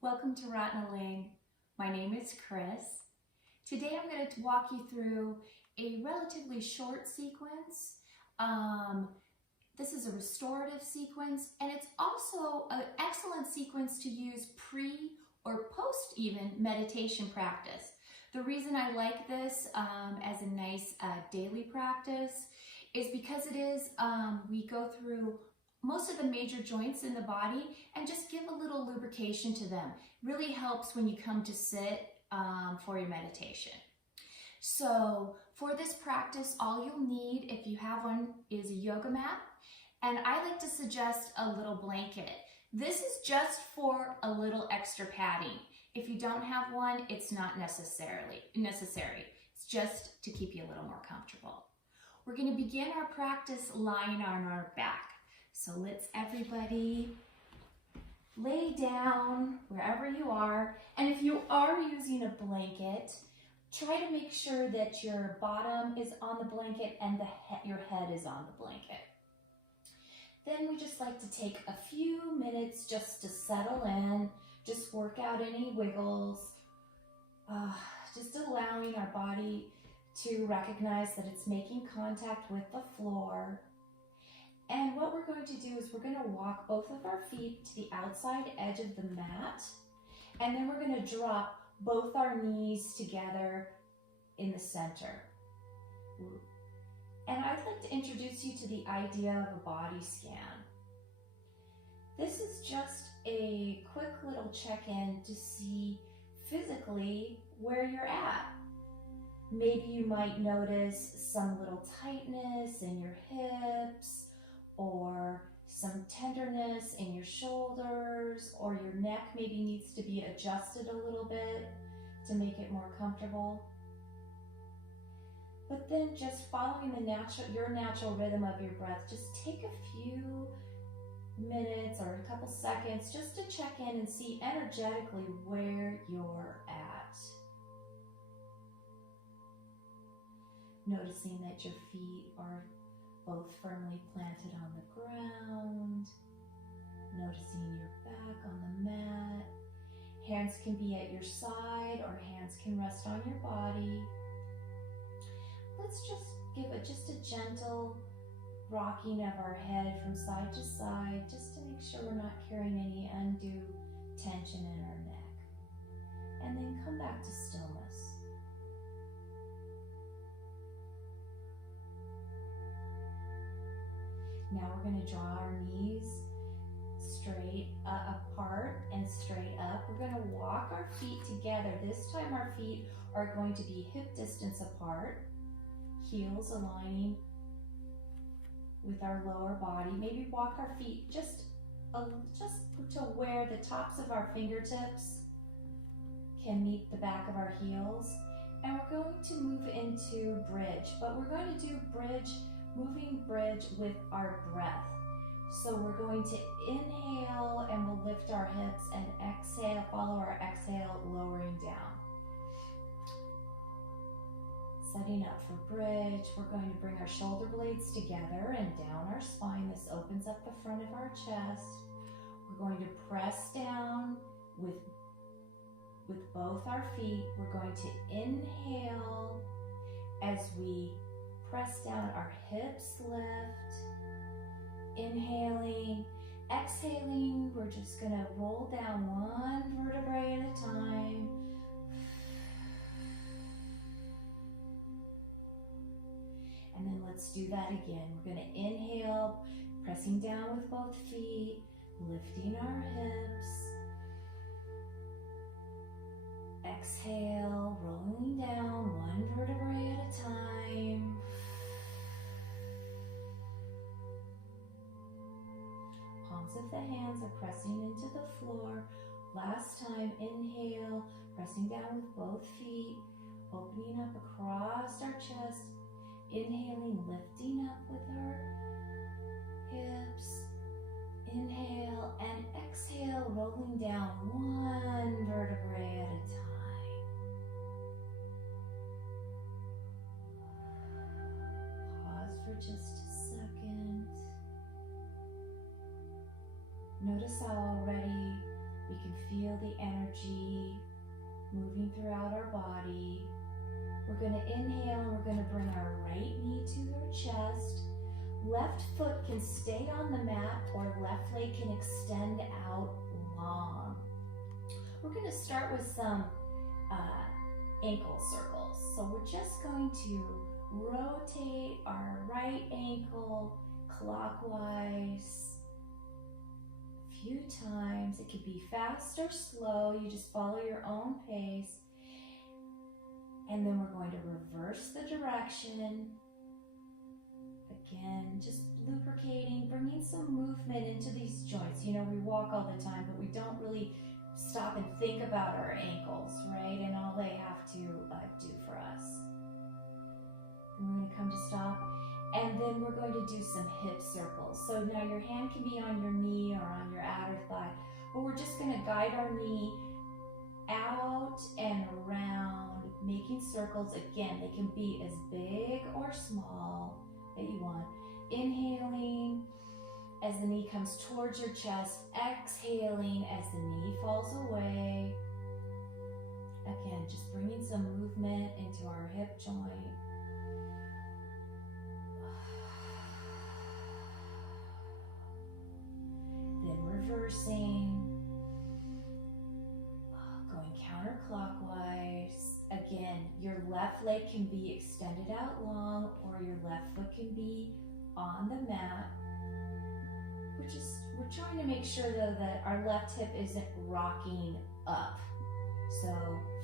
Welcome to Ratna Ling. My name is Chris. Today I'm going to walk you through a relatively short sequence. This is a restorative sequence, and it's also an excellent sequence to use pre or post even meditation practice. The reason I like this as a nice daily practice is because it is, we go through most of the major joints in the body and just give a little lubrication to them. Really helps when you come to sit for your meditation. So for this practice, all you'll need, if you have one, is a yoga mat. And I like to suggest a little blanket. This is just for a little extra padding. If you don't have one, it's not necessary. It's just to keep you a little more comfortable. We're going to begin our practice lying on our back. So let's everybody lay down wherever you are. And if you are using a blanket, try to make sure that your bottom is on the blanket and your head is on the blanket. Then we just like to take a few minutes just to settle in, just work out any wiggles, just allowing our body to recognize that it's making contact with the floor. And what we're going to do is we're going to walk both of our feet to the outside edge of the mat, and then we're going to drop both our knees together in the center. And I'd like to introduce you to the idea of a body scan. This is just a quick little check-in to see physically where you're at. Maybe you might notice some little tightness in your hips, or some tenderness in your shoulders, or your neck maybe needs to be adjusted a little bit to make it more comfortable. But then just following your natural rhythm of your breath, just take a few minutes or a couple seconds just to check in and see energetically where you're at. Noticing that your feet are both firmly planted on the ground, noticing your back on the mat. Hands can be at your side or hands can rest on your body. Let's just give it just a gentle rocking of our head from side to side, just to make sure we're not carrying any undue tension in our neck. And then come back to stillness. Now we're going to draw our knees straight apart and straight up. We're going to walk our feet together. This time our feet are going to be hip distance apart, heels aligning with our lower body. Maybe walk our feet just to where the tops of our fingertips can meet the back of our heels. And we're going to move into bridge, but we're going to do moving bridge with our breath. So we're going to inhale and we'll lift our hips, and exhale, follow our exhale, lowering down. Setting up for bridge, we're going to bring our shoulder blades together and down our spine. This opens up the front of our chest. We're going to press down with both our feet. We're going to inhale as we press down, our hips lift, inhaling, exhaling, we're just going to roll down one vertebrae at a time. And then let's do that again. We're going to inhale, pressing down with both feet, lifting our hips. Exhale, rolling down one vertebrae at a time. Palms of the hands are pressing into the floor. Last time, inhale, pressing down with both feet, opening up across our chest. Inhaling, lifting up with our hips. Inhale and exhale, rolling down one vertebrae at a time. Pause for just a second. Notice how already we can feel feel the energy moving throughout our body. We're going to inhale and we're going to bring our right knee to our chest. Left foot can stay on the mat or left leg can extend out long. We're going to start with some ankle circles. So we're just going to rotate our right ankle clockwise a few times. It could be fast or slow. You just follow your own pace. And then we're going to reverse the direction. Again, just lubricating, bringing some movement into these joints. You know, we walk all the time, but we don't really stop and think about our ankles, right? And all they have to do for us. And we're going to come to stop. And then we're going to do some hip circles. So now your hand can be on your knee or on your outer thigh, but we're just going to guide our knee out and around, making circles. Again, they can be as big or small that you want. Inhaling as the knee comes towards your chest, exhaling as the knee falls away. Again, just bringing some movement into our hip joint. Then reversing, going counterclockwise. Again, your left leg can be extended out long or your left foot can be on the mat. We're trying to make sure though that our left hip isn't rocking up. So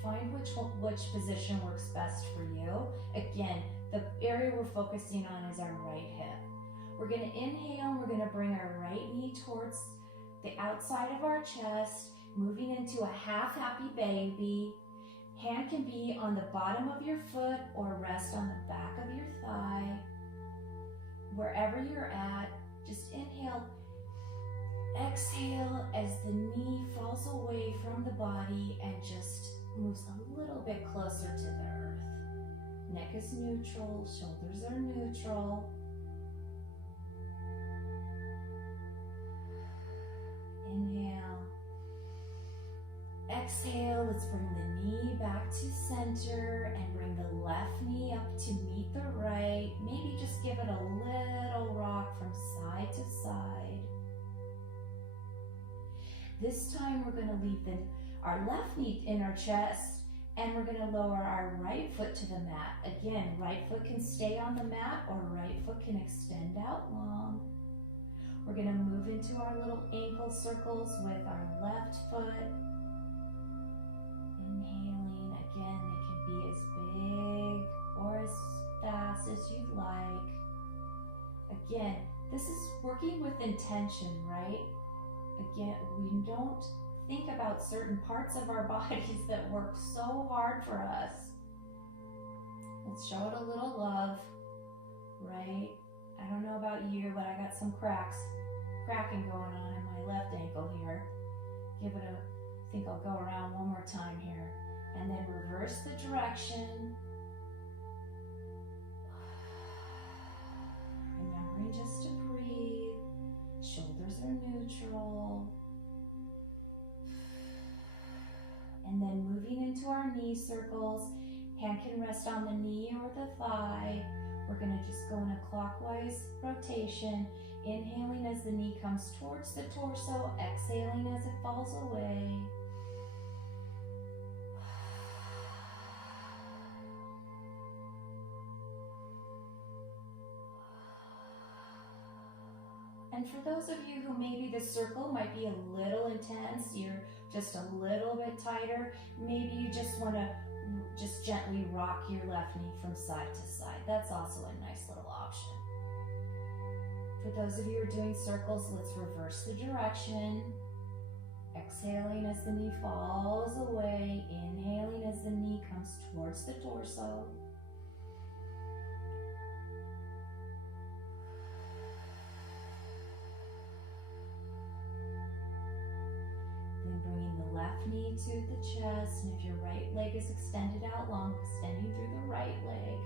find which position works best for you. Again, the area we're focusing on is our right hip. We're going to inhale and we're going to bring our right knee towards the outside of our chest, moving into a half happy baby. Hand can be on the bottom of your foot or rest on the back of your thigh. Wherever you're at, just inhale. Exhale as the knee falls away from the body and just moves a little bit closer to the earth. Neck is neutral, shoulders are neutral. Inhale. Exhale, let's bring the knee back to center and bring the left knee up to meet the right. Maybe just give it a little rock from side to side. This time we're going to leave our left knee in our chest and we're going to lower our right foot to the mat. Again, right foot can stay on the mat or right foot can extend out long. We're going to move into our little ankle circles with our left foot. Inhaling, again, they can be as big or as fast as you'd like. Again, this is working with intention, right? Again, we don't think about certain parts of our bodies that work so hard for us. Let's show it a little love, right? I don't know about you, but I got some cracking going on in my left ankle here. I think I'll go around one more time here. And then reverse the direction. Remembering just to breathe. Shoulders are neutral. And then moving into our knee circles. Hand can rest on the knee or the thigh. We're going to just go in a clockwise rotation. Inhaling as the knee comes towards the torso. Exhaling as it falls away. And for those of you who maybe the circle might be a little intense, you're just a little bit tighter, maybe you just want to just gently rock your left knee from side to side. That's also a nice little option. For those of you who are doing circles, let's reverse the direction. Exhaling as the knee falls away. Inhaling as the knee comes towards the torso. Left knee to the chest, and if your right leg is extended out long, extending through the right leg,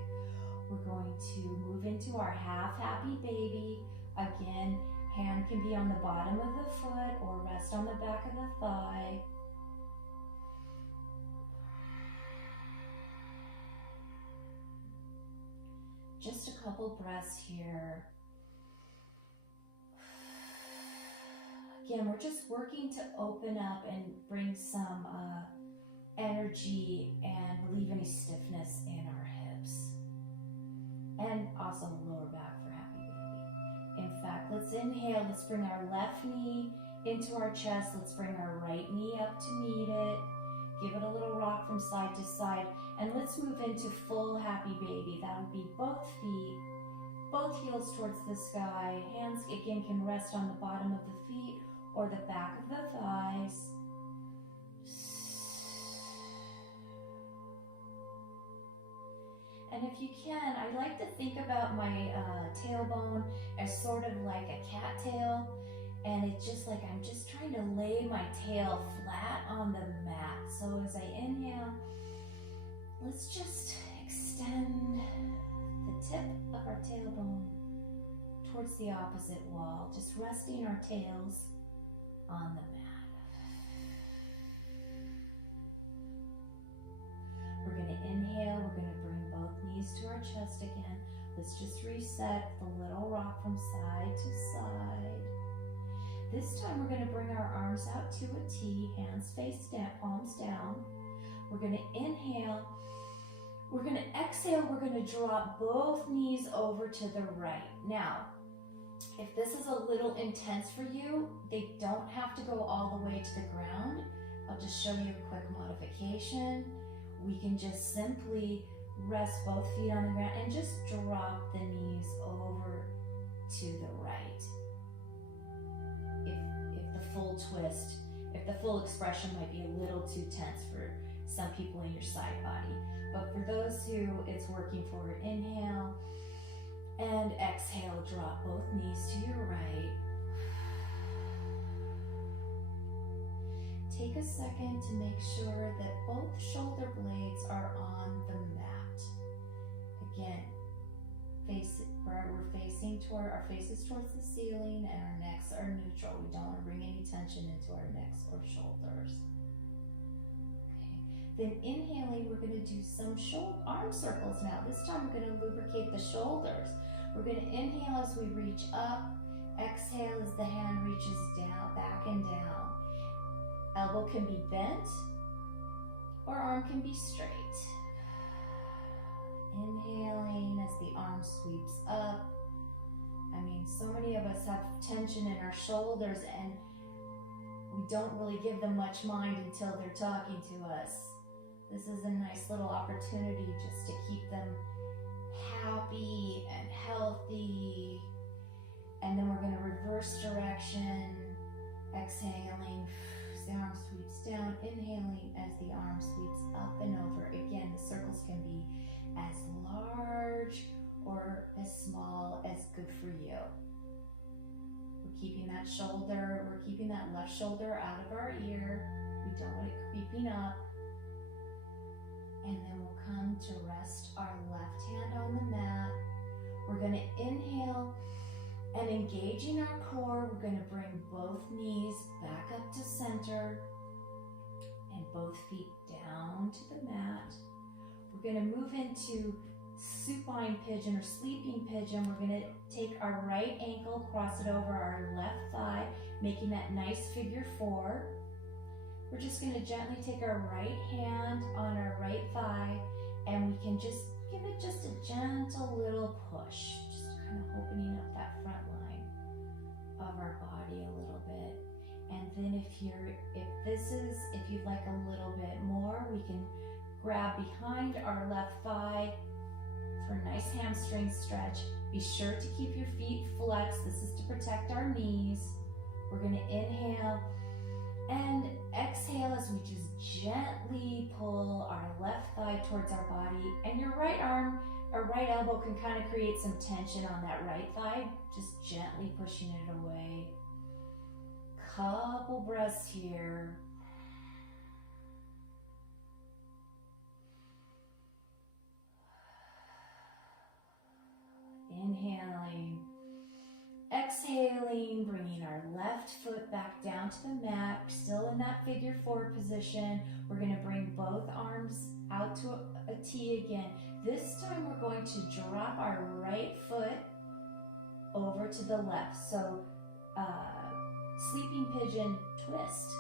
we're going to move into our half happy baby. Again, hand can be on the bottom of the foot or rest on the back of the thigh. couple breaths here. Again, we're just working to open up and bring some energy and relieve any stiffness in our hips. And also lower back for happy baby. In fact, let's inhale. Let's bring our left knee into our chest. Let's bring our right knee up to meet it. Give it a little rock from side to side. And let's move into full happy baby. That would be both feet, both heels towards the sky. Hands, again, can rest on the bottom of the feet or the back of the thighs. And if you can, I like to think about my tailbone as sort of like a cattail. And it's just like I'm just trying to lay my tail flat on the mat. So as I inhale, let's just extend the tip of our tailbone towards the opposite wall, just resting our tails on the mat. We're going to inhale, we're going to bring both knees to our chest again. Let's just reset the little rock from side to side. This time we're going to bring our arms out to a T, hands face down, palms down. We're going to inhale. We're going to exhale. We're going to drop both knees over to the right. Now, if this is a little intense for you, they don't have to go all the way to the ground. I'll just show you a quick modification. We can just simply rest both feet on the ground and just drop the knees over to the right. If the full twist, if the full expression might be a little too tense for some people in your side body. But for those who it's working for, inhale and exhale, drop both knees to your right. Take a second to make sure that both shoulder blades are on the mat. Again, we're facing toward our faces towards the ceiling and our necks are neutral. We don't want to bring any tension into our necks or shoulders. Okay. Then inhaling, we're going to do some arm circles now. This time we're going to lubricate the shoulders. We're going to inhale as we reach up. Exhale as the hand reaches down, back and down. Elbow can be bent or arm can be straight. Inhaling as the arm sweeps up. I mean, so many of us have tension in our shoulders and we don't really give them much mind until they're talking to us. This is a nice little opportunity just to keep them happy and healthy. And then we're going to reverse direction, exhaling as the arm sweeps down, inhaling as the arm sweeps up and over. Again, the circles can be as large or as small as good for you. We're keeping that shoulder, we're keeping that left shoulder out of our ear. We don't want it creeping up. And then we'll come to rest our left hand on the mat. We're going to inhale and engaging our core, we're going to bring both knees back up to center and both feet down to the mat. We're going to move into supine pigeon or sleeping pigeon. We're going to take our right ankle, cross it over our left thigh, making that nice figure 4. We're just going to gently take our right hand on our right thigh and we can just give it just a gentle little push, just kind of opening up that front line of our body a little bit. And then if you'd like a little bit more, we can grab behind our left thigh for a nice hamstring stretch. Be sure to keep your feet flexed. This is to protect our knees. We're going to inhale and exhale as we just gently pull our left thigh towards our body. And your right arm or right elbow can kind of create some tension on that right thigh. Just gently pushing it away. Couple breaths here. Inhaling, exhaling, bringing our left foot back down to the mat, still in that figure 4 position. We're going to bring both arms out to a T again. This time we're going to drop our right foot over to the left. So sleeping pigeon twist.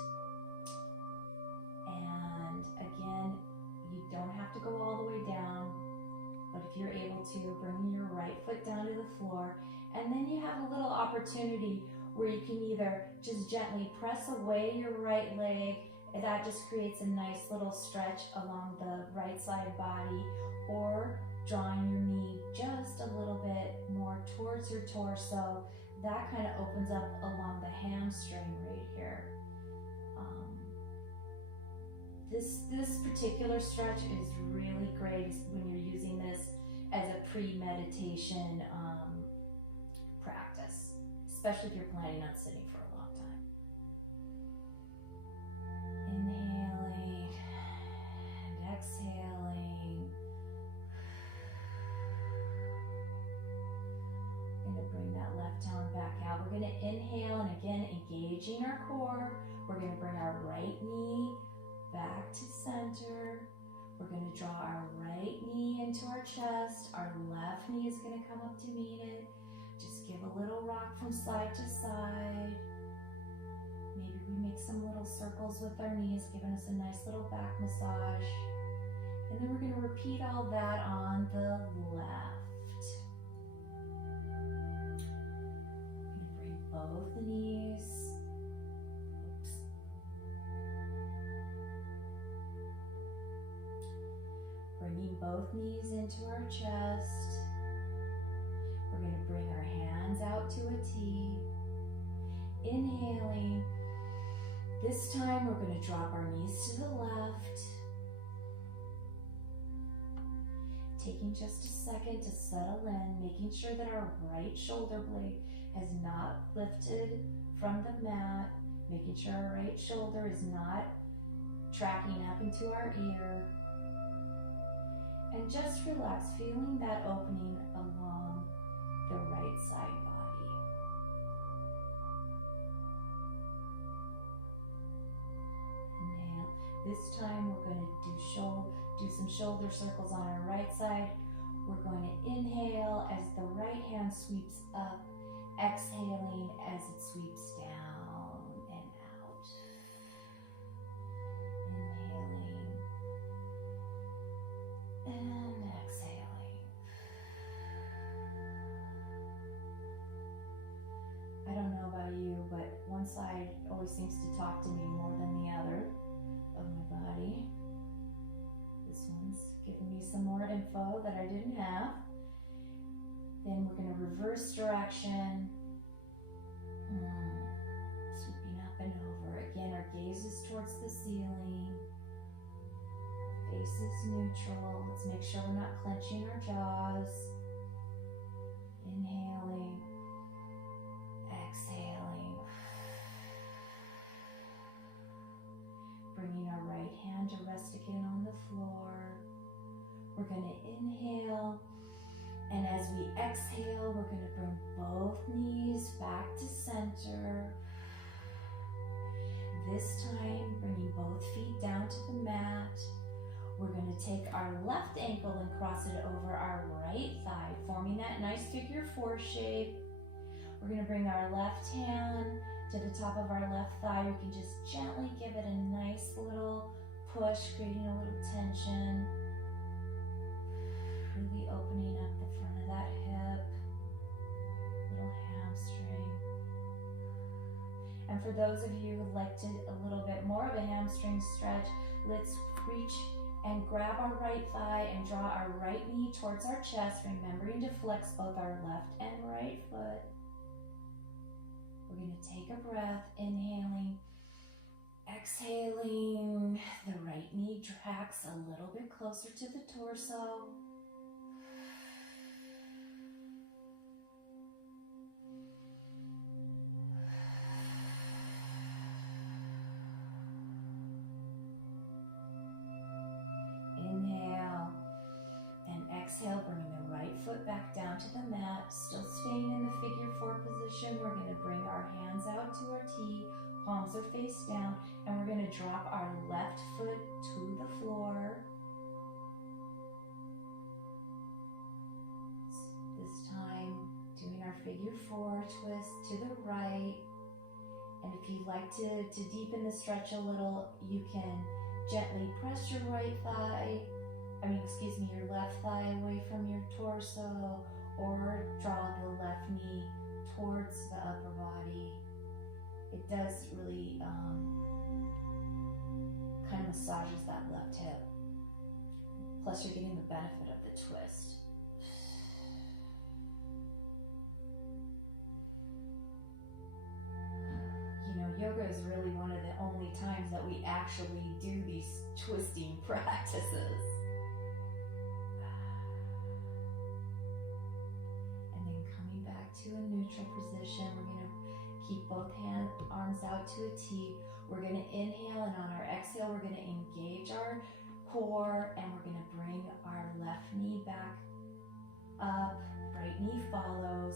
And again, you don't have to go all the way down, but if you're able to, bring your right foot down to the floor, and then you have a little opportunity where you can either just gently press away your right leg, and that just creates a nice little stretch along the right side body, or drawing your knee just a little bit more towards your torso. That kind of opens up along the hamstring right here. This particular stretch is really great when you're using this as a pre-meditation practice, especially if you're planning on sitting for a long time. Inhaling and exhaling. We're going to bring that left arm back out. We're going to inhale, and again, engaging our core. We're going to bring our right knee back to center. We're going to draw our right knee into our chest. Our left knee is going to come up to meet it. Just give a little rock from side to side. Maybe we make some little circles with our knees, giving us a nice little back massage. And then we're going to repeat all that on the left. We're going to bring both the knees. Bringing both knees into our chest. We're going to bring our hands out to a T. Inhaling. This time we're going to drop our knees to the left. Taking just a second to settle in, making sure that our right shoulder blade has not lifted from the mat, making sure our right shoulder is not tracking up into our ear. And just relax, feeling that opening along the right side body. Inhale. This time we're going to do some shoulder circles on our right side. We're going to inhale as the right hand sweeps up, exhaling as it sweeps down and out. Inhaling. And exhaling. I don't know about you, but one side always seems to talk to me more than the other of my body. This one's giving me some more info that I didn't have. Then we're going to reverse direction. Sweeping up and over. Again, our gaze is towards the ceiling. Face is neutral. Let's make sure we're not clenching our jaws. Inhaling, exhaling. Bringing our right hand to rest again on the floor. We're going to inhale, and as we exhale, we're going to bring both knees back to center. This time, bringing both feet down to the mat. We're going to take our left ankle and cross it over our right thigh, forming that nice figure 4 shape. We're going to bring our left hand to the top of our left thigh. We can just gently give it a nice little push, creating a little tension. Really opening up the front of that hip, little hamstring. And for those of you who'd like to a little bit more of a hamstring stretch, let's reach and grab our right thigh and draw our right knee towards our chest, remembering to flex both our left and right foot. We're going to take a breath, inhaling, exhaling. The right knee tracks a little bit closer to the torso. Exhale, bringing the right foot back down to the mat, still staying in the figure 4 position. We're going to bring our hands out to our T, palms are face down, and we're going to drop our left foot to the floor. figure 4 twist to the right. And if you'd like to deepen the stretch a little, you can gently press your your left thigh away from your torso, or draw the left knee towards the upper body. It does really kind of massages that left hip. Plus you're getting the benefit of the twist. Yoga is really one of the only times that we actually do these twisting practices. And then coming back to a neutral position, we're going to keep both arms out to a T. We're going to inhale, and on our exhale, we're going to engage our core, and we're going to bring our left knee back up, right knee follows.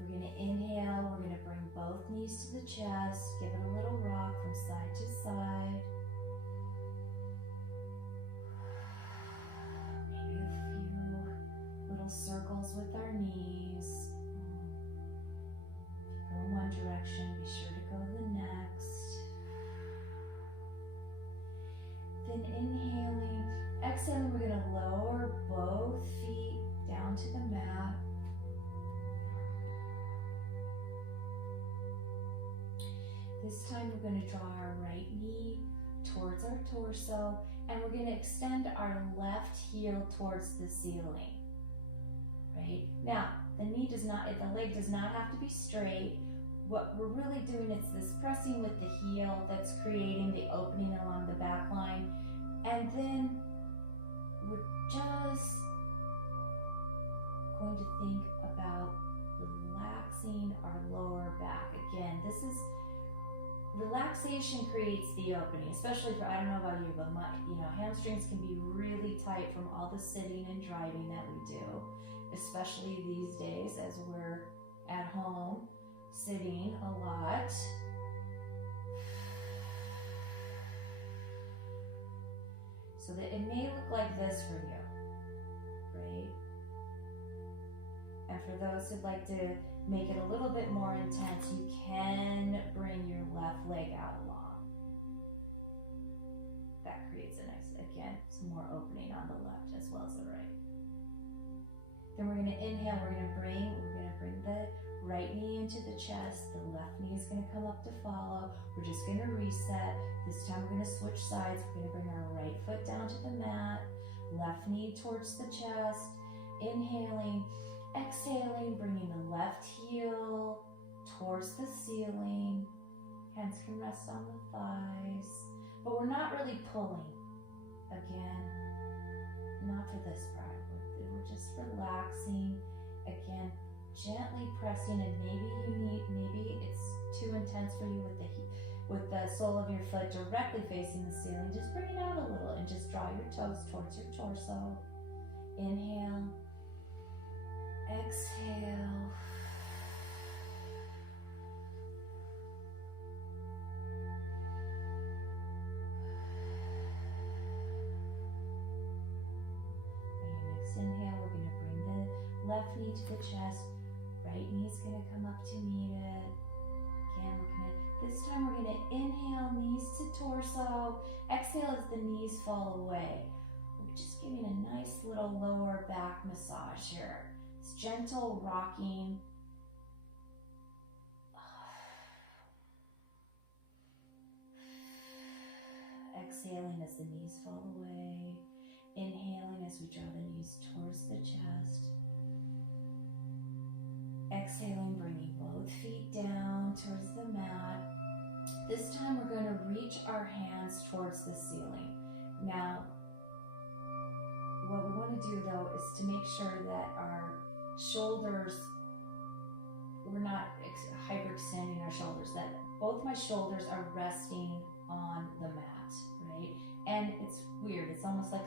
We're going to inhale, we're going to bring both knees to the chest, give it a little rock from side to side. Maybe a few little circles with our knees. If you go in one direction, be sure to go the next. Then inhaling, exhaling, we're going to lower both feet down to the mat. This time we're going to draw our right knee towards our torso, and we're going to extend our left heel towards the ceiling. Right? Now, the leg does not have to be straight. What we're really doing is this pressing with the heel that's creating the opening along the back line. And then we're just going to think about relaxing our lower back. Again, relaxation creates the opening, especially for, I don't know about you, but hamstrings can be really tight from all the sitting and driving that we do, especially these days as we're at home sitting a lot. So that it may look like this for you, right? And for those who'd like to make it a little bit more intense, you can bring your left leg out long. That creates some more opening on the left as well as the right. Then we're going to inhale, we're going to bring the right knee into the chest, the left knee is going to come up to follow. We're just going to reset. This time we're going to switch sides. We're going to bring our right foot down to the mat, left knee towards the chest, inhaling, exhaling, bringing the left heel towards the ceiling. Hands can rest on the thighs, but we're not really pulling. Again, not for this part. We're just relaxing. Again, gently pressing, and maybe it's too intense for you with the sole of your foot directly facing the ceiling. Just bring it out a little and just draw your toes towards your torso. Inhale. Exhale. Inhale, we're going to bring the left knee to the chest, right knee's going to come up to meet it. Again, this time we're going to inhale, knees to torso, exhale as the knees fall away. We're just giving a nice little lower back massage here. It's gentle rocking. Exhaling as the knees fall away. Inhaling as we draw the knees towards the chest. Exhaling, bringing both feet down towards the mat. This time we're going to reach our hands towards the ceiling. Now, what we want to do though is to make sure that our shoulders, we're not hyperextending our shoulders, that both my shoulders are resting on the mat, right? And it's weird, it's almost like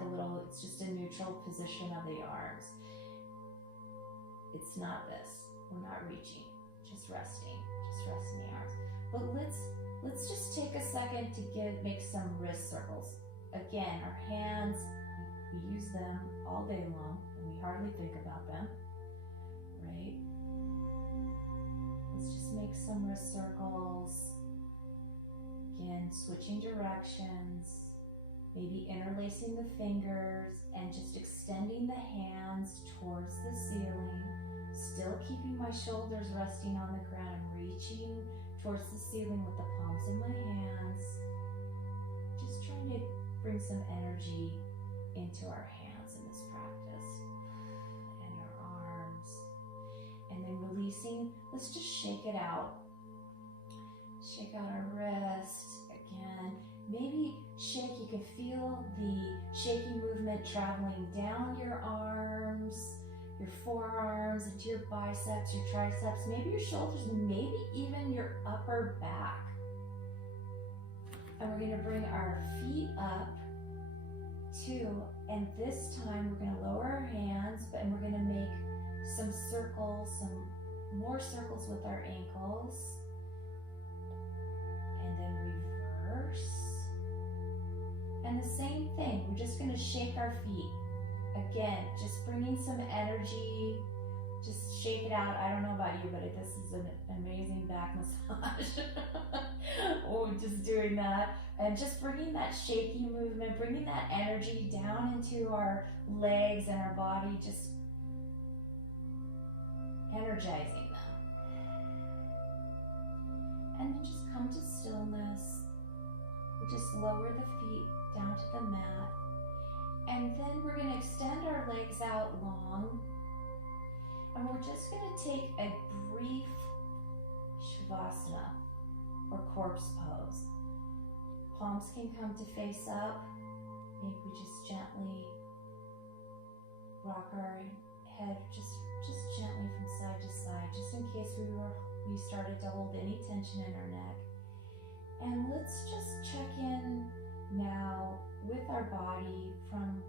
it's just a neutral position of the arms. It's not this, we're not reaching, just resting the arms. But let's just take a second to make some wrist circles. Again, our hands, we use them all day long, and we hardly think about them, right? Let's just make some wrist circles. Again, switching directions, maybe interlacing the fingers and just extending the hands towards the ceiling. Still keeping my shoulders resting on the ground. I'm reaching towards the ceiling with the palms of my hands. Just trying to bring some energy into our hands in this practice. And our arms. And then releasing, let's just shake it out. Shake out our wrists. Again, maybe shake, you can feel the shaking movement traveling down your arms, your forearms, into your biceps, your triceps, maybe your shoulders, maybe even your upper back. And we're going to bring our feet up too, and this time we're going to lower our hands, and we're going to make some circles, some more circles with our ankles, and then reverse. And the same thing, we're just going to shake our feet. Again, just bringing some energy, just shake it out. I don't know about you, but this is an amazing back massage. Oh, just doing that. And just bringing that shaky movement, bringing that energy down into our legs and our body, just energizing them. And then just come to stillness. We just lower the feet down to the mat. And then we're going to extend our legs out long. And we're just going to take a brief Shavasana or corpse pose. Palms can come to face up. Maybe we just gently rock our head just gently from side to side, just in case we started to hold any tension in our neck. And let's just check in now with our body from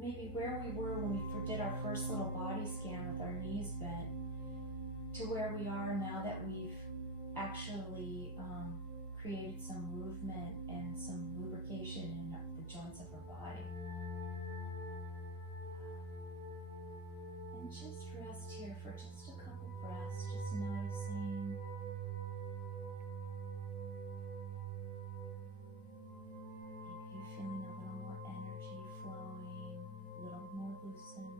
maybe where we were when we did our first little body scan with our knees bent to where we are now that we've actually created some movement and some lubrication in the joints of our body. And just rest here for just a couple breaths, just noticing. Maybe feeling a little more energy flowing, a little more loosened.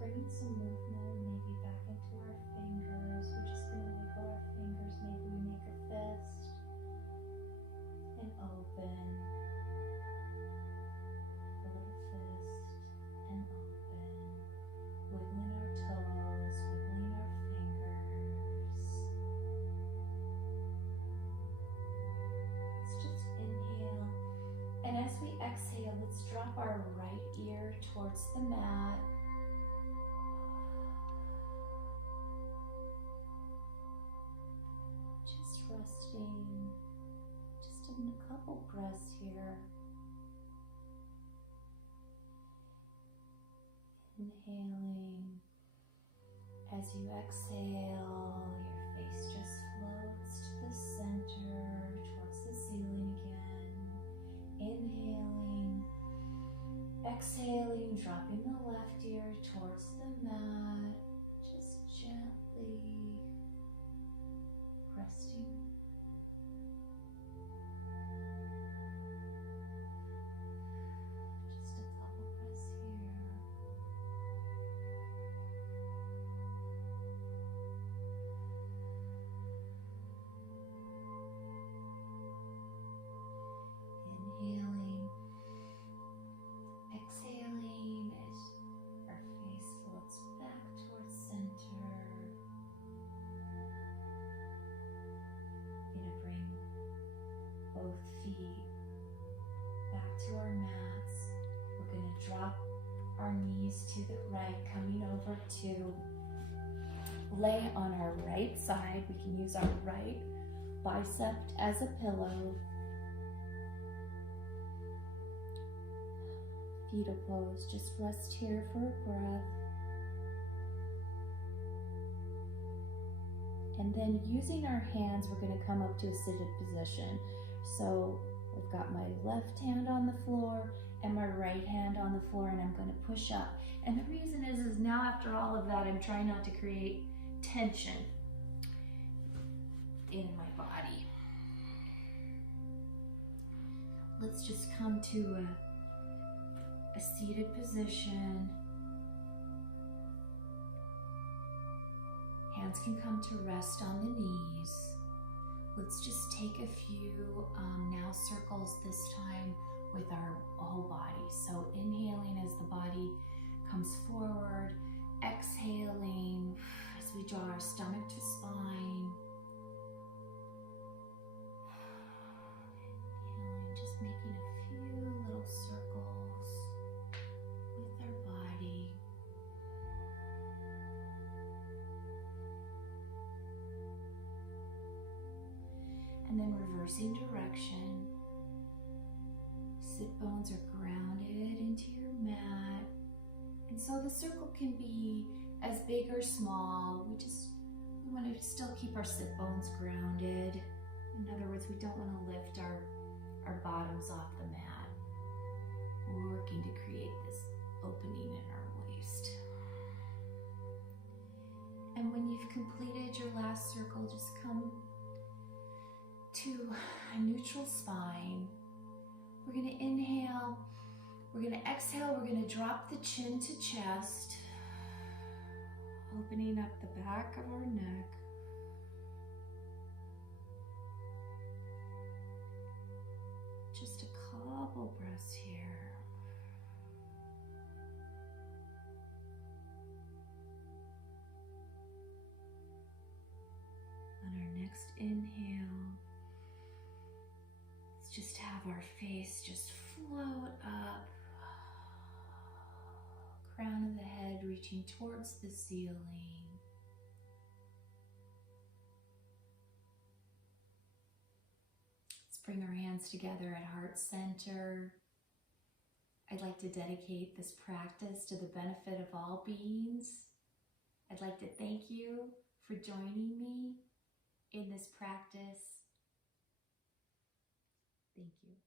Bringing some movement, maybe back into our fingers. We're just going to wiggle our fingers. Maybe we make a fist and open. A little fist and open. Wiggling our toes, wiggling our fingers. Let's just inhale. And as we exhale, let's drop our right ear towards the mat. Resting, just in a couple breaths here. Inhaling. As you exhale, your face just floats to the center, towards the ceiling again. Inhaling. Exhaling, dropping the left ear towards the mat. Just gently resting. Just a couple breaths here. Inhaling, exhaling as our face floats back towards center. Both feet back to our mats. We're going to drop our knees to the right, coming over to lay on our right side. We can use our right bicep as a pillow. Fetal pose. Just rest here for a breath. And then using our hands, we're going to come up to a seated position. So I've got my left hand on the floor and my right hand on the floor, and I'm going to push up. And the reason is now after all of that, I'm trying not to create tension in my body. Let's just come to a seated position. Hands can come to rest on the knees. Let's just take a few now circles this time with our whole body. So inhaling as the body comes forward, exhaling as we draw our stomach to spine. Inhaling, just making a few little circles with our body. And then reversing direction. Sit bones are grounded into your mat. And so the circle can be as big or small. We want to still keep our sit bones grounded. In other words, we don't want to lift our bottoms off the mat. We're working to create this opening in our waist. And when you've completed your last circle, just come to a neutral spine. We're going to inhale, we're going to exhale, we're going to drop the chin to chest, opening up the back of our neck. Just a couple breaths here. On our next inhale, just have our face just float up, crown of the head reaching towards the ceiling. Let's bring our hands together at heart center. I'd like to dedicate this practice to the benefit of all beings. I'd like to thank you for joining me in this practice. Thank you.